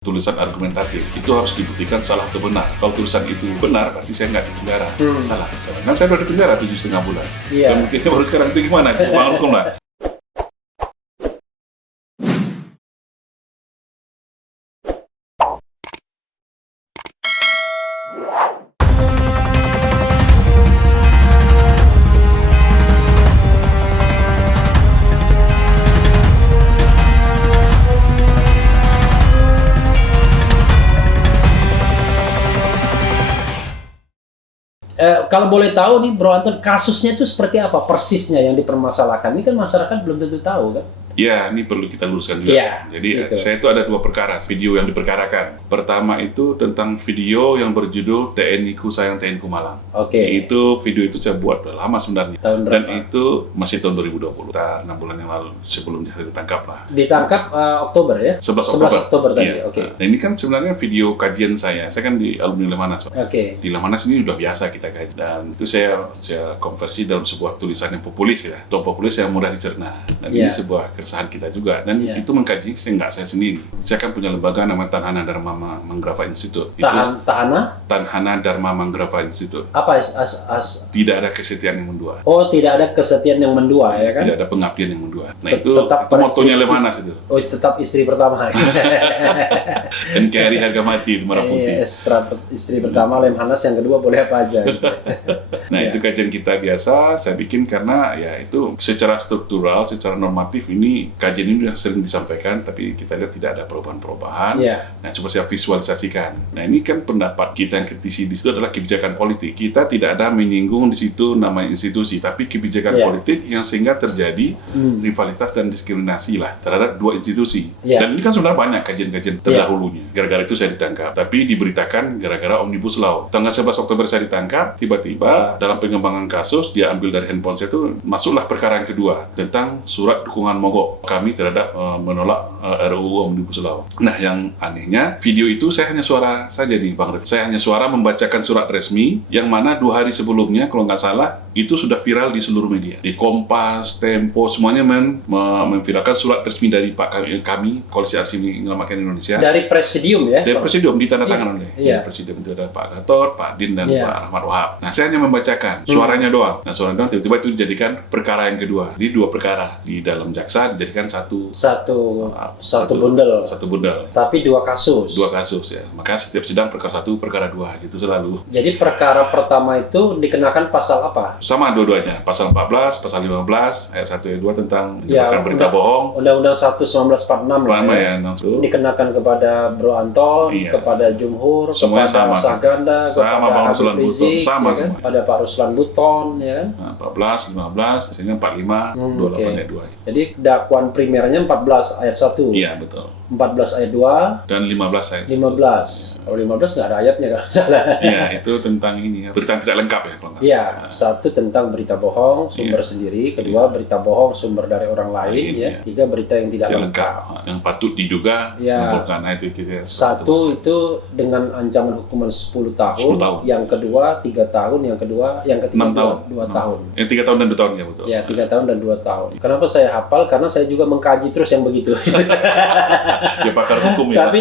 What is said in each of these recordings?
tulisan argumentatif itu harus dibuktikan salah atau benar. Kalau tulisan itu benar, berarti saya nggak di penjara. Salah. Kan saya udah di penjara 7,5 bulan. Dan buktinya baru sekarang itu gimana? Hukum lah. Kalau boleh tahu nih Bro Anton, kasusnya itu seperti apa persisnya yang dipermasalahkan? Ini kan masyarakat belum tentu tahu kan? Ya, ini perlu kita luruskan juga. Ya, Jadi gitu. saya itu ada dua perkara video yang diperkarakan. Pertama itu tentang video yang berjudul TNI Ku Sayang TNI Ku Malang. Oke. Itu video itu saya buat udah lama sebenarnya. Tahun berapa? Dan itu masih tahun 2020. Kita 6 bulan yang lalu sebelum saya ditangkap lah. Ditangkap Oktober ya? 11 Oktober tadi. Iya. Oke. Nah, ini kan sebenarnya video kajian saya. Saya kan di alumni Lemhanas, Pak. Oke. Di Lemhanas ini udah biasa kita kaji, dan itu saya konversi dalam sebuah tulisan yang populis ya, atau populis yang mudah dicerna. Dan ini sebuah keresahan kita juga, dan itu mengkaji nggak saya sendiri. Saya kan punya lembaga namanya Tanhana Dharma Manggrava Institute. Tanhana Dharma Manggrava Institute. Apa Tidak ada kesetiaan yang mendua. Oh, tidak ada kesetiaan yang mendua ya kan? Tidak ada pengabdian yang mendua. Nah, itu motonya Lemhanas itu. Oh, tetap istri pertama. NKRI harga mati itu merah putih. Istri pertama Lemhanas, yang kedua boleh apa aja. Gitu. Nah, itu kajian kita biasa saya bikin karena ya itu secara struktural, secara normatif ini kajian ini sudah sering disampaikan, tapi kita lihat tidak ada perubahan-perubahan. Nah, coba saya visualisasikan. Nah, ini kan pendapat kita yang kritisi di situ adalah kebijakan politik. Kita tidak ada menyinggung di situ nama institusi, tapi kebijakan politik yang sehingga terjadi rivalitas dan diskriminasi lah terhadap dua institusi. Dan ini kan sebenarnya banyak kajian-kajian terdahulunya. Gara-gara itu saya ditangkap, tapi diberitakan gara-gara Omnibus Law. Tanggal 11 Oktober saya ditangkap, tiba-tiba dalam pengembangan kasus dia ambil dari handphone saya itu masuklah perkara yang kedua tentang surat dukungan mogok kami terhadap menolak RUU Omnibus Law. Nah, yang anehnya video itu saya hanya suara saja nih Bang Ref. Saya hanya suara membacakan surat resmi yang mana 2 hari sebelumnya kalau nggak salah itu sudah viral di seluruh media, di Kompas, Tempo, semuanya memviralkan surat resmi dari kami Koalisi Aksi Menyelamatkan Indonesia. Dari Presidium ya? Dari Presidium ditandatangan oleh Presidium itu ada Pak Gatot, Pak Din dan Pak Rahmat Wahab. Nah, saya hanya membacakan suaranya doang. Nah, suaranya doang tiba-tiba itu dijadikan perkara yang kedua. Di 2 perkara di dalam jaksa dijadikan satu bundel. Satu bundel. Tapi 2 kasus. 2 kasus ya. Maka setiap sidang perkara 1, perkara 2 gitu selalu. Jadi perkara pertama itu dikenakan pasal apa? Sama dua-duanya, pasal 14, pasal 15, ayat 1 ayat 2 tentang menyebarkan berita bohong. Undang-Undang 1 1946 dikenakan kepada Bro Anton, kepada Jumhur, semuanya kepada Saganda, sama Pak Ruslan Buton, sama ya kan? Pada Pak Ruslan Buton ya. Nah, 14, 15, sehingga 45, 28 ayat 2. Jadi dakwaan primernya 14 ayat 1. Iya, betul. 14 ayat 2 dan 15 ayat 15. Kalau 15 nggak ada ayatnya kalau salah. Iya, itu tentang ini berita tidak lengkap ya kalau nggak salah. Iya, satu tentang berita bohong sumber sendiri, kedua berita bohong sumber dari orang lain ya, tiga berita yang tidak lengkap. Yang patut diduga bukan itu kita. Satu itu dengan ancaman hukuman 10 tahun, yang kedua 3 tahun, yang ketiga 6 tahun. 2 tahun. 3 tahun dan 2 tahun ya betul. Ya, 3 tahun dan 2 tahun. Kenapa saya hafal? Karena saya juga mengkaji terus yang begitu. Ya pakar hukum ya. Tapi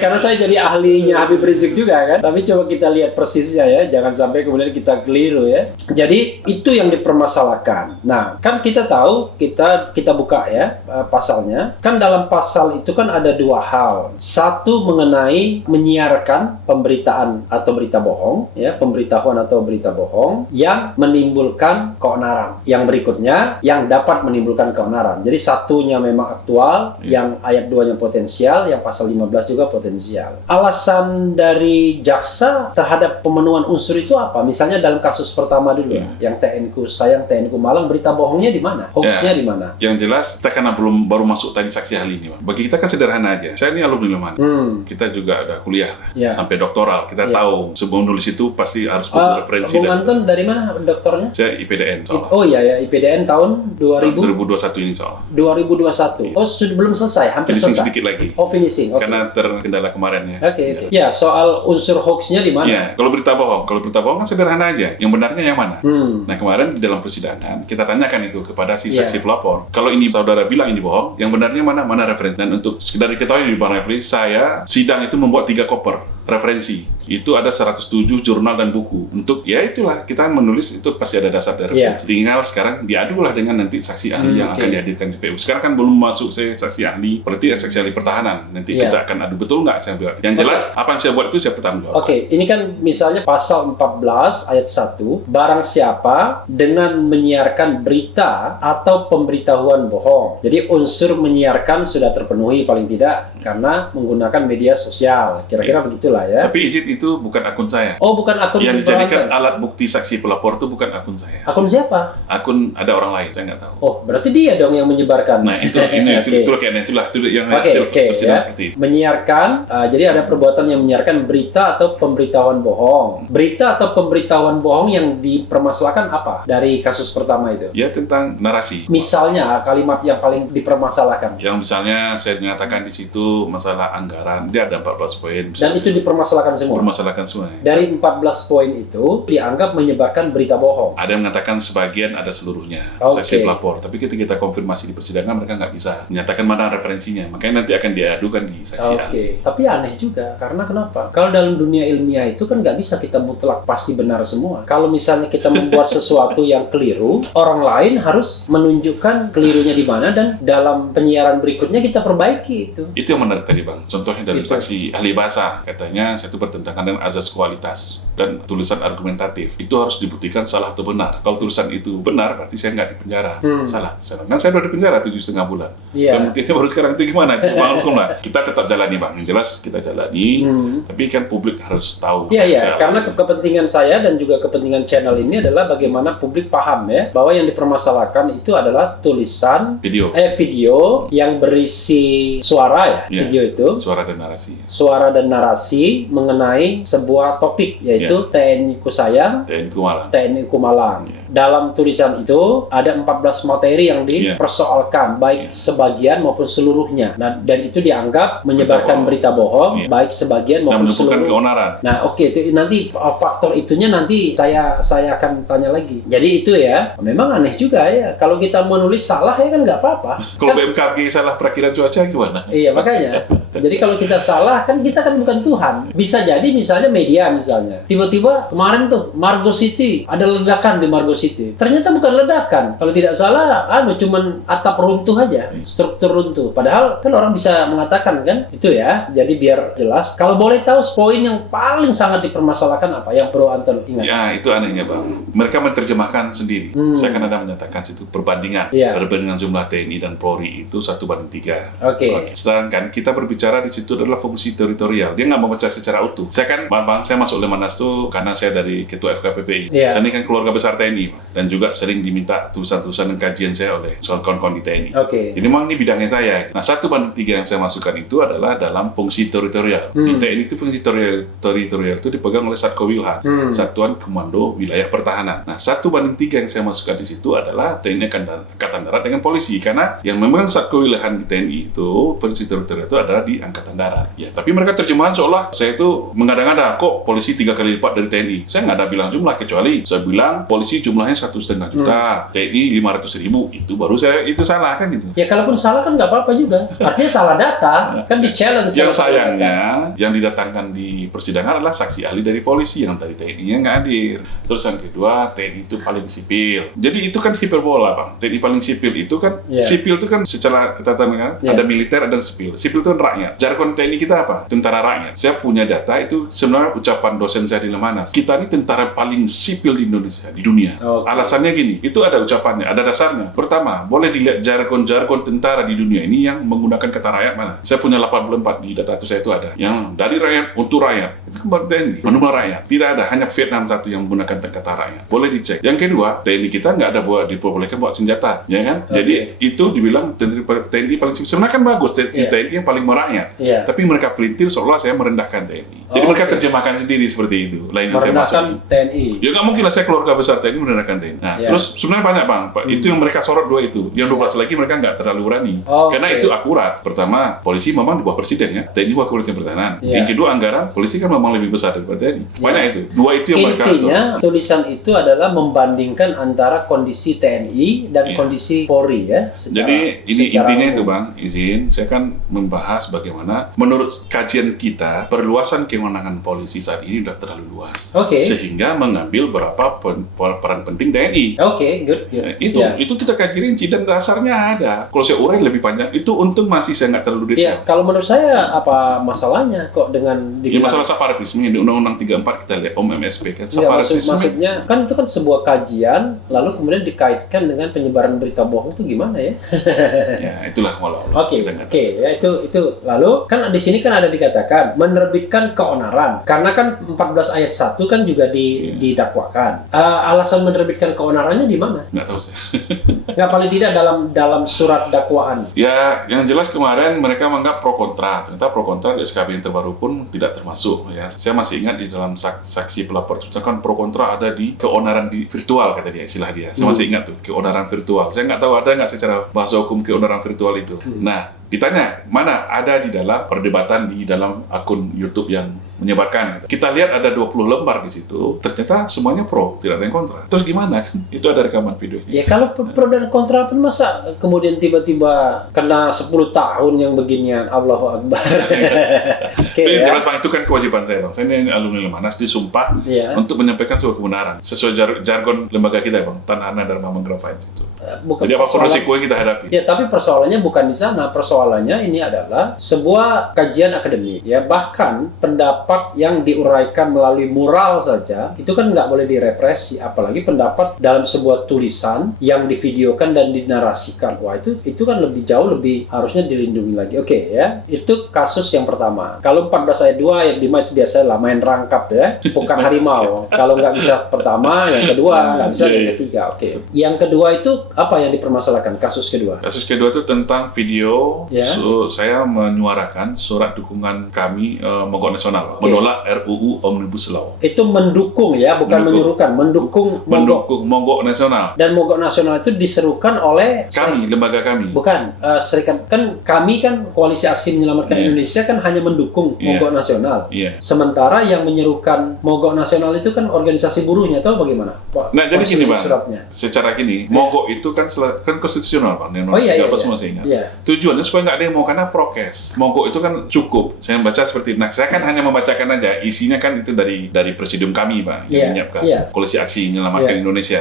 karena saya jadi ahlinya Habib Rizik juga kan. Tapi coba kita lihat persisnya ya, jangan sampai kemudian kita keliru ya. Jadi itu yang dipermasalahkan. Nah, kan kita tahu, kita buka ya pasalnya. Kan dalam pasal itu kan ada 2 hal. Satu mengenai menyiarkan pemberitaan atau berita bohong ya, pemberitahuan atau berita bohong yang menimbulkan keonaran. Yang berikutnya yang dapat menimbulkan keonaran. Jadi satunya memang aktual, yang ayat 2-nya potensial, yang pasal 15 juga potensial. Alasan dari jaksa terhadap pemenuhan unsur itu apa? Misalnya dalam kasus pertama dulu yang TNI Ku Sayang TNI Ku Malang, berita bohongnya di mana? Hoaxnya di mana? Yang jelas kita karena baru masuk tadi saksi ahli ini, Bang. Bagi kita kan sederhana aja. Saya ini alumni Lemhanas. Kita juga ada kuliah sampai doktoral. Kita tahu sebelum nulis itu pasti harus referensi. Bung Anton dari mana doktornya? Saya IPDN soalnya. Oh iya ya, IPDN tahun 2021 ini soalnya. 2021. Oh, sudah belum selesai, hampir finishing selesai. sedikit lagi. Oh, finishing. Okay. Karena terkendala kemarin ya. Oke. Ya, soal unsur hoax-nya di mana? Ya, kalau berita bohong kan sederhana aja. Yang benarnya yang mana? Nah, kemarin di dalam persidangan kita tanyakan itu kepada si saksi pelapor. Kalau ini saudara bilang ini bohong, yang benarnya mana? Mana referensi? Dan untuk sekedar diketahui di Bang Refli, saya sidang itu membuat 3 koper referensi. Itu ada 107 jurnal dan buku. Untuk ya itulah kita menulis itu pasti ada dasar dari referensi. Tinggal sekarang diadulah dengan nanti saksi ahli yang akan dihadirkan JPU. Sekarang kan belum masuk saya saksi ahli, berarti saksi ahli pertahanan. Nanti kita akan adu betul nggak saya buat. Yang jelas apa yang saya buat itu saya bertanggung jawab. Oke, ini kan misalnya pasal 14 ayat 1, barang siapa dengan menyiarkan berita atau pemberitahuan bohong. Jadi unsur menyiarkan sudah terpenuhi paling tidak karena menggunakan media sosial. Kira-kira begitulah ya. Tapi izin itu bukan akun saya. Oh, bukan akun yang dijadikan alat bukti saksi pelapor itu bukan akun saya. Akun siapa? Akun ada orang lain, saya nggak tahu. Oh, berarti dia dong yang menyebarkan. Nah, itu ini itulah yang hasil persidangan seperti itu. Menyiarkan, jadi ada perbuatan yang menyiarkan berita atau pemberitahuan bohong. Berita atau pemberitahuan bohong yang dipermasalahkan apa dari kasus pertama itu? Ya, tentang narasi. Misalnya kalimat yang paling dipermasalahkan. Yang misalnya saya mengatakan di situ masalah anggaran, dia ada 14 poin. Dan itu dipermasalahkan semua. Permasalahkan semua. Dari 14 poin itu dianggap menyebarkan berita bohong. Ada yang mengatakan sebagian, ada seluruhnya. Saksi pelapor. Tapi ketika kita konfirmasi di persidangan mereka nggak bisa menyatakan mana referensinya. Makanya nanti akan diadukan di saksi ahli. Tapi aneh juga. Karena kenapa? Kalau dalam dunia ilmiah itu kan nggak bisa kita mutlak pasti benar semua. Kalau misalnya kita membuat sesuatu yang keliru, orang lain harus menunjukkan kelirunya di mana dan dalam penyiaran berikutnya kita perbaiki itu. Itu yang menarik tadi Bang. Contohnya dari saksi ahli bahasa. Katanya saya itu bertentangan dengan azas kualitas dan tulisan argumentatif. Itu harus dibuktikan salah atau benar. Kalau tulisan itu benar, berarti saya nggak di penjara. Salah. Kan saya udah di penjara 7,5 bulan. Dan buktinya baru sekarang itu gimana? Lah. Kita tetap jalani Bang. Yang jelas kita jalani. Tapi kan publik harus tahu. Iya. Karena kepentingan saya dan juga kepentingan channel ini adalah bagaimana publik paham ya bahwa yang dipermasalahkan itu adalah tulisan video yang berisi suara ya. Video itu. Suara dan narasi mengenai sebuah topik yaitu TNI Ku Sayang, TNI Ku Malang. Dalam tulisan itu ada 14 materi yang dipersoalkan baik sebagian maupun seluruhnya. Dan itu dianggap menyebarkan berita bohong baik sebagian maupun seluruhnya. Keonaran. Nah, itu nanti faktor itunya nanti saya akan tanya lagi. Jadi itu ya, memang aneh juga ya. Kalau kita menulis salah ya kan nggak apa-apa. Kalau BMKG salah perakiraan cuaca gimana? Iya, makanya. Jadi kalau kita salah kan kita kan bukan Tuhan. Bisa jadi misalnya media misalnya. Tiba-tiba kemarin tuh Margo City ada ledakan di Margo City. Ternyata bukan ledakan. Kalau tidak salah cuman atap runtuh aja, struktur runtuh. Padahal kan orang bisa mengatakan kan itu ya. Jadi biar jelas. Kalau boleh tahu poin yang paling sangat dipermasalahkan apa yang perlu Anton ingat? Ya, itu anehnya Bang. Mereka menerjemahkan sendiri. Saya kan ada menyatakan situ perbandingan jumlah TNI dan Polri itu 1:3. Oke. Sedangkan kita berbicara di situ adalah fungsi teritorial. Dia nggak memecah secara utuh. Saya kan, Bang, saya masuk Lemanas itu karena saya dari Ketua FKPPI. Saya ini kan keluarga besar TNI dan juga sering diminta tulisan-tulisan dan kajian saya oleh kawan-kawan di TNI. Jadi memang ini bidangnya saya. Nah, 1:3 yang saya masukkan itu adalah dalam fungsi teritorial. Di TNI itu fungsi teritorial itu dipegang oleh Satkowilhan, Satuan Komando Wilayah Pertahanan. Nah, 1:3 yang saya masukkan di situ adalah TNI Angkatan Darat dengan polisi, karena yang memang Satkowilhan di TNI itu fungsi teritorial itu adalah di Angkatan Darat. Ya, tapi mereka terjemahan seolah saya itu mengada-ngada kok polisi 3 kali lipat dari TNI. Saya nggak ada bilang jumlah, kecuali saya bilang polisi jumlahnya 1,5 juta, TNI 500.000. Itu baru saya itu salah kan itu. Ya kalaupun salah kan nggak apa-apa juga. Artinya salah data kan di challenge. Yang sayangnya yang didatangkan di persidangan adalah saksi ahli dari polisi yang dari TNI-nya nggak hadir. Terus yang kedua, TNI itu paling sipil. Jadi itu kan hiperbola Bang. TNI paling sipil itu kan sipil itu kan secara kita tahu kan ada militer ada sipil. Sipil itu kan rakyat. Jargon TNI kita apa? Tentara rakyat. Saya punya data itu sebenarnya ucapan dosen saya di Lemanas. Kita ini tentara paling sipil di Indonesia, di dunia. Alasannya gini, itu ada ucapannya, ada dasarnya. Pertama, boleh dilihat jargon-jargon tentara di dunia ini yang menggunakan kata rakyat mana. Saya punya 84 di data itu saya itu ada. Yang dari rakyat untuk rakyat. Itu kan TNI, manuver rakyat. Tidak ada, hanya Vietnam satu yang menggunakan kata rakyat. Boleh dicek. Yang kedua, TNI kita nggak ada diperbolehkan bawa senjata, ya kan? Jadi itu dibilang TNI paling sipil. Sebenarnya kan bagus, TNI yang paling merakyat. Tapi mereka pelintir seolah saya merendahkan TNI. Jadi mereka terjemahkan sendiri seperti itu. Lain yang saya maksud. TNI. Ya nggak mungkin lah saya keluarga besar TNI menggunakan TNI. Nah, terus sebenarnya banyak Bang, itu yang mereka sorot dua itu. Yang 12 lagi mereka nggak terlalu berani. Karena itu akurat. Pertama, polisi memang di bawah presiden ya. TNI wakil Kementerian Pertahanan. Yang kedua, anggaran polisi kan memang lebih besar daripada TNI. Banyak itu. Dua itu yang mereka sorot. Intinya, tulisan itu adalah membandingkan antara kondisi TNI dan kondisi Polri ya. Jadi ini intinya itu Bang, izin saya kan membahas bagaimana menurut kajian kita perluasan kewenangan polisi saat ini sudah terlalu luas. Sehingga mengambil berapa peran penting TNI. Good. Itu kita kaji rinci dan dasarnya ada. Kalau saya urai lebih panjang, itu untung masih saya nggak terlalu detail. Kalau menurut saya apa masalahnya kok dengan masalah separatisme di Undang-Undang 34 kita lihat MSP kan separatisme. Maksudnya kan itu kan sebuah kajian lalu kemudian dikaitkan dengan penyebaran berita bohong itu gimana ya? Ya, itulah walau. Ya itu lalu kan di sini kan ada dikatakan menerbitkan keonaran karena kan 14 ayat 1 kan juga didakwakan. Alasan menerbitkan keonarannya di mana? Nggak tahu saya. Nggak, paling tidak dalam surat dakwaan. Ya, yang jelas kemarin mereka menganggap pro kontra. Ternyata pro kontra di SKB yang terbaru pun tidak termasuk ya. Saya masih ingat di dalam saksi pelapor misalkan pro kontra ada di keonaran di virtual kata dia, istilah dia. Saya masih ingat tuh keonaran virtual. Saya nggak tahu ada nggak secara bahasa hukum keonaran virtual itu. Nah, ditanya mana ada di dalam perdebatan di dalam akun YouTube yang menyebarkan. Kita lihat ada 20 lembar di situ, ternyata semuanya pro, tidak ada yang kontra. Terus gimana kan? Itu ada rekaman videonya. Ya kalau pro dan kontra pun masa kemudian tiba-tiba kena 10 tahun yang beginian, Allahu Akbar. Jelas Bang, itu kan kewajiban saya Bang. Saya ini alumni Lemhanas disumpah untuk menyampaikan sebuah kebenaran sesuai jargon lembaga kita Bang, Tanah Dharma Manggara itu. Jadi apapun risiko yang kita hadapi. Ya, tapi persoalannya bukan di sana. Persoalannya ini adalah sebuah kajian akademik ya, bahkan pendapat yang diuraikan melalui mural saja itu kan nggak boleh direpresi, apalagi pendapat dalam sebuah tulisan yang divideokan dan dinarasikan. Wah, itu kan lebih jauh, lebih harusnya dilindungi lagi. Ya, itu kasus yang pertama. Kalau 14 ayat 2 ayat 5 itu biasalah main rangkap ya, bukan harimau. Kalau nggak bisa pertama, yang kedua, nggak bisa yang ketiga. Yang kedua itu apa yang dipermasalahkan? Kasus kedua itu tentang video saya menyuarakan surat dukungan kami Mogok Nasional menolak RUU Omnibus Law. Itu mendukung ya, bukan menyuruhkan, mendukung Mogok Nasional. Dan Mogok Nasional itu diserukan oleh kami, lembaga kami. Bukan, serikat kan kami kan Koalisi Aksi Menyelamatkan Indonesia kan hanya mendukung Mogok Nasional. Sementara yang menyerukan Mogok Nasional itu kan organisasi buruhnya, atau bagaimana? Nah, jadi gini Bang, secara gini, Mogok itu kan konstitusional Bang, yang nomor 13 semua saya ingat. Tujuannya supaya nggak ada yang mau, karena prokes. Mogok itu kan cukup. Saya baca seperti itu. Nah, saya kan hanya membacakan aja. Isinya kan itu dari presidium kami, Bang, yang menyiapkan Koalisi Aksi Menyelamatkan Indonesia.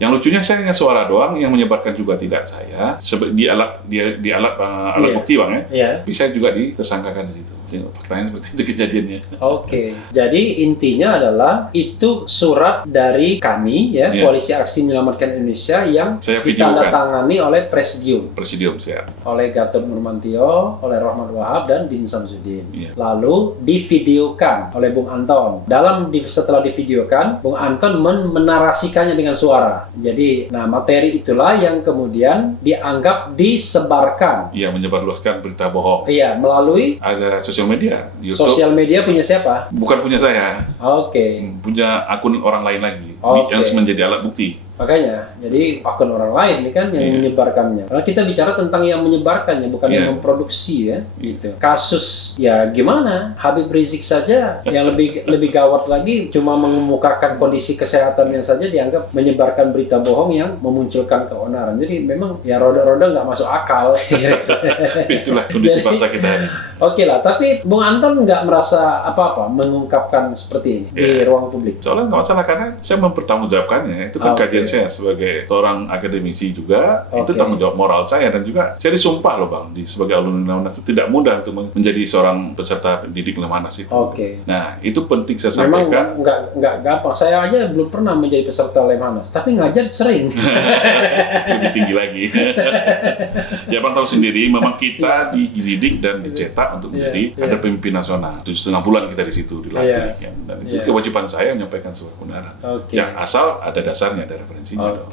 Yang lucunya saya hanya suara doang, yang menyebarkan juga tidak saya. Di alat bukti, Bang ya. Bisa juga ditersangkakan di situ. Faktanya seperti itu kejadiannya. Jadi intinya adalah itu surat dari kami ya, Koalisi Aksi Menyelamatkan Indonesia yang ditandatangani oleh Presidium oleh Gatot Nurmantio, oleh Rahmat Wahab dan Din Samsudin. Lalu divideokan oleh Bung Anton. Setelah divideokan, Bung Anton menarasikannya dengan suara. Jadi, materi itulah yang kemudian dianggap disebarkan. Menyebarluaskan berita bohong. Melalui ada sosial media, YouTube. Sosial media punya siapa? Bukan punya saya. Punya akun orang lain lagi yang menjadi alat bukti. Makanya, jadi akun orang lain ini kan yang menyebarkannya. Karena kita bicara tentang yang menyebarkannya, bukan yang memproduksi ya. Gitu. Kasus ya gimana? Habib Rizik saja yang lebih gawat lagi, cuma mengemukakan kondisi kesehatannya saja dianggap menyebarkan berita bohong yang memunculkan keonaran. Jadi memang ya roda-roda nggak masuk akal. Itulah kondisi bangsa kita ini. Lah, tapi Bung Anton nggak merasa apa-apa mengungkapkan seperti ini di ruang publik. Soalnya nggak masalah, karena saya mempertanggungjawabkannya. Itu kan kajian saya sebagai seorang akademisi juga. Itu tanggung jawab moral saya, dan juga saya disumpah loh Bang, sebagai alumni Lemhanas itu tidak mudah untuk menjadi seorang peserta pendidik Lemhanas itu. Nah, itu penting saya sampaikan. Memang nggak gampang. Saya aja belum pernah menjadi peserta Lemhanas, tapi ngajar sering. Lebih tinggi lagi. Ya Bang tahu sendiri, memang kita dididik dan dicetak untuk menjadi kader pemimpin nasional. 7,5 bulan kita di situ dilatih kan. Dan itu kewajiban saya menyampaikan sebuah kebenaran. Yang asal ada dasarnya, ada referensinya.